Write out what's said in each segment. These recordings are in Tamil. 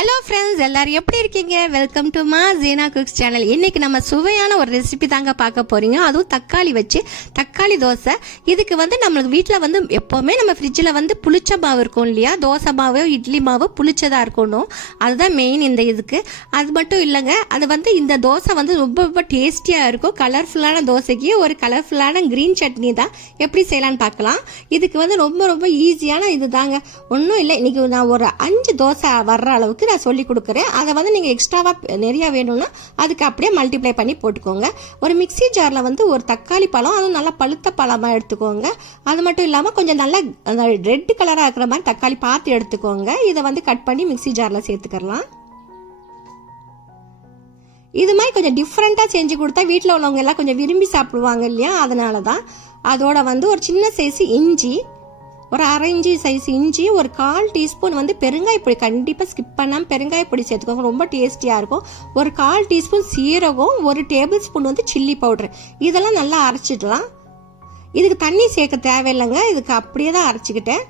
ஹலோ ஃப்ரெண்ட்ஸ், எல்லாரும் எப்படி இருக்கீங்க? வெல்கம் டு மா ஜீனா குக்ஸ் சேனல். இன்னைக்கு நம்ம சுவையான ஒரு ரெசிபி தாங்க பார்க்க போறீங்க. அதுவும் தக்காளி வச்சு தக்காளி தோசை. இதுக்கு நம்மளுக்கு வீட்டில் எப்போவுமே நம்ம ஃப்ரிட்ஜில் புளிச்ச மாவு இருக்கும் இல்லையா? தோசை மாவு, இட்லி மாவு புளிச்சதாக இருக்கணும். அதுதான் மெயின் இந்த இதுக்கு. அது மட்டும் இல்லைங்க, அது இந்த தோசை ரொம்ப ரொம்ப டேஸ்டியாக இருக்கும். கலர்ஃபுல்லான தோசைக்கு ஒரு கலர்ஃபுல்லான க்ரீன் சட்னி தான் எப்படி செய்யலான்னு பார்க்கலாம். இதுக்கு ரொம்ப ரொம்ப ஈஸியான இது தாங்க. ஒன்றும் இல்லை, இன்னைக்கு நான் ஒரு 5 தோசை வர்ற அளவுக்கு நான் சொல்லி கொடுக்குறேன். அதை நீங்கள் எக்ஸ்ட்ராவாக நிறையா வேணும்னா அதுக்கு அப்படியே மல்டிப்ளை பண்ணி போட்டுக்கோங்க. ஒரு மிக்சி ஜாரில் ஒரு தக்காளி பழம், அதுவும் நல்லா பழுத்த பழமாக எடுத்துக்கோங்க. அது மட்டும் இல்லாமல் கொஞ்சம் நல்லா ரெட் கலராக இருக்கிற மாதிரி தக்காளி பார்த்து எடுத்துக்கோங்க. இதை கட் பண்ணி மிக்சி ஜாரில் சேர்த்துக்கலாம். இது மாதிரி கொஞ்சம் டிஃப்ரெண்ட்டாக செஞ்சு கொடுத்தா வீட்டில் உள்ளவங்க எல்லாம் கொஞ்சம் விரும்பி சாப்பிடுவாங்க இல்லையா? அதனால தான். அதோட ஒரு சின்ன சைஸ் இஞ்சி, ஒரு 1/2 இன்ச்சு சைஸ் இஞ்சி, ஒரு 1/4 டீஸ்பூன் பெருங்காயப்பொடி, கண்டிப்பாக ஸ்கிப் பண்ணாமல் பெருங்காயப்பொடி சேர்த்துக்கோங்க, ரொம்ப டேஸ்டியாக இருக்கும். ஒரு 1/4 டீஸ்பூன் சீரகம், ஒரு டேபிள் ஸ்பூன் சில்லி பவுடர், இதெல்லாம் நல்லா அரைச்சிடலாம். இதுக்கு தண்ணி சேர்க்க தேவையில்லைங்க, இதுக்கு அப்படியே தான் அரைச்சிக்கிட்டேன்.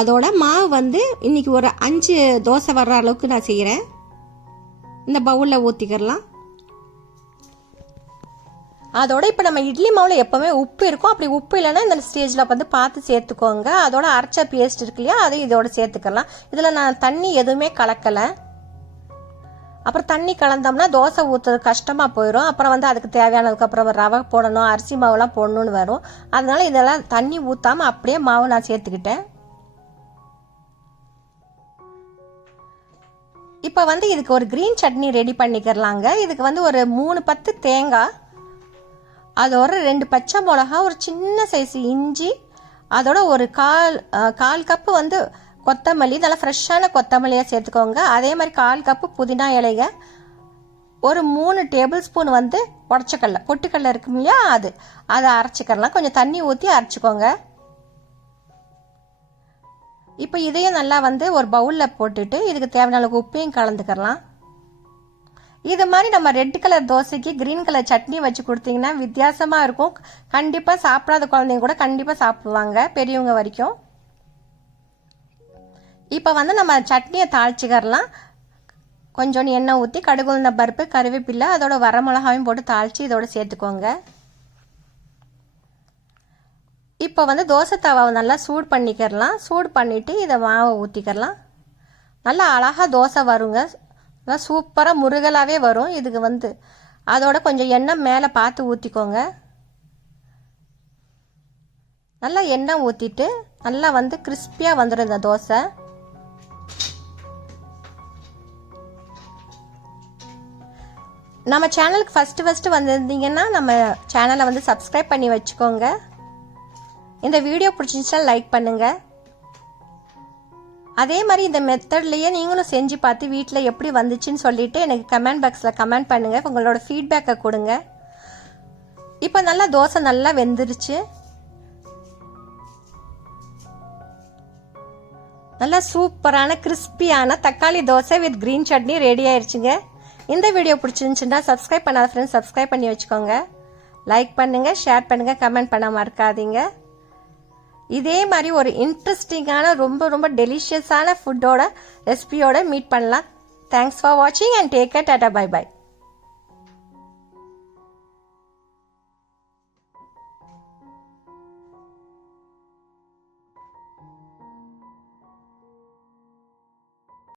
அதோட மாவு இன்னைக்கு ஒரு 5 தோசை வர்ற அளவுக்கு நான் செய்கிறேன். இந்த பவுலில் ஊற்றிக்கிறலாம். அதோட இப்போ நம்ம இட்லி மாவில் எப்போவுமே உப்பு இருக்கும். அப்படி உப்பு இல்லைன்னா இந்த ஸ்டேஜில் பார்த்து சேர்த்துக்கோங்க. அதோட அரைச்ச பேஸ்ட் இருக்கு இல்லையா, அதையும் இதோட சேர்த்துக்கலாம். இதில் நான் தண்ணி எதுவுமே கலக்கலை. அப்புறம் தண்ணி கலந்தோம்னா தோசை ஊற்றுறது கஷ்டமாக போயிடும். அப்புறம் அதுக்கு தேவையானதுக்கு அப்புறம் ரவை போடணும், அரிசி மாவுலாம் போடணும்னு வரும். அதனால இதெல்லாம் தண்ணி ஊற்றாமல் அப்படியே மாவு நான் சேர்த்துக்கிட்டேன். இப்போ இதுக்கு ஒரு க்ரீன் சட்னி ரெடி பண்ணிக்கிறலாங்க. இதுக்கு ஒரு 3 பத்து தேங்காய், அதோட 2 பச்சை மிளகா, ஒரு சின்ன சைஸ் இஞ்சி, அதோட ஒரு கால் கப்பு கொத்தமல்லி, நல்லா ஃப்ரெஷ்ஷான கொத்தமல்லியாக சேர்த்துக்கோங்க. அதே மாதிரி 1/4 கப்பு புதினா இலைங்க, ஒரு 3 டேபிள் ஸ்பூன் உடச்சக்கடலை, பொட்டுக்கடலை இருக்கும் இல்லையா, அதை அரைச்சிக்கலாம். கொஞ்சம் தண்ணி ஊற்றி அரைச்சிக்கோங்க. இப்போ இதையும் நல்லா ஒரு பவுலில் போட்டுட்டு இதுக்கு தேவையான அளவுக்கு உப்பையும் கலந்துக்கலாம். இது மாதிரி நம்ம ரெட் கலர் தோசைக்கு கிரீன் கலர் சட்னி வச்சு கொடுத்தீங்கன்னா வித்தியாசமாக இருக்கும். கண்டிப்பாக சாப்பிடாத குழந்தைங்க கூட கண்டிப்பாக சாப்பிடுவாங்க, பெரியவங்க வரைக்கும். இப்போ நம்ம சட்னியை தாளிச்சிக்கிறலாம். கொஞ்சோண்டு எண்ணெய் ஊற்றி கடுகு, உளுந்த பருப்பு, கருவேப்பிலை, அதோட வரமிளகாயும் போட்டு தாளித்து இதோட சேர்த்துக்கோங்க. இப்போ தோசை தவாவை நல்லா சூடு பண்ணிக்கிறலாம். சூடு பண்ணிவிட்டு இதை மாவை ஊற்றிக்கிறலாம். நல்லா அழகாக தோசை வருங்க, நல்லா சூப்பராக முருகலாகவே வரும். இதுக்கு அதோட கொஞ்சம் எண்ணெய் மேலே பார்த்து ஊற்றிக்கோங்க. நல்லா எண்ணெய் ஊற்றிட்டு நல்லா கிறிஸ்பியாக வந்துடும் இந்த தோசை. நம்ம சேனலுக்கு ஃபஸ்ட்டு வந்திருந்தீங்கன்னா நம்ம சேனலை சப்ஸ்கிரைப் பண்ணி வச்சுக்கோங்க. இந்த வீடியோ பிடிச்சிருந்துச்சா லைக் பண்ணுங்கள். அதே மாதிரி இந்த மெத்தட்லேயே நீங்களும் செஞ்சு பார்த்து வீட்டில் எப்படி வந்துச்சுன்னு சொல்லிவிட்டு எனக்கு கமெண்ட் பாக்ஸில் கமெண்ட் பண்ணுங்கள், உங்களோட ஃபீட்பேக்கை கொடுங்க. இப்போ நல்லா தோசை நல்லா வெந்துருச்சு. நல்லா சூப்பரான கிறிஸ்பியான தக்காளி dosa with green chutney ready ஆயிடுச்சுங்க. இந்த வீடியோ பிடிச்சிருந்துச்சுன்னா சப்ஸ்கிரைப் பண்ணாத ஃப்ரெண்ட்ஸ் சப்ஸ்கிரைப் பண்ணி வச்சுக்கோங்க. லைக் பண்ணுங்கள், ஷேர் பண்ணுங்கள், கமெண்ட் பண்ண மறக்காதீங்க. இதே மாதிரி ஒரு இன்ட்ரெஸ்டிங்கான ரொம்ப ரொம்ப டெலிஷியஸான ஃபுட்டோட ரெசிபியோட மீட் பண்ணலாம். தேங்க்ஸ் ஃபார் வாட்சிங் அண்ட் டேக் கேர். டாடா, பை பை.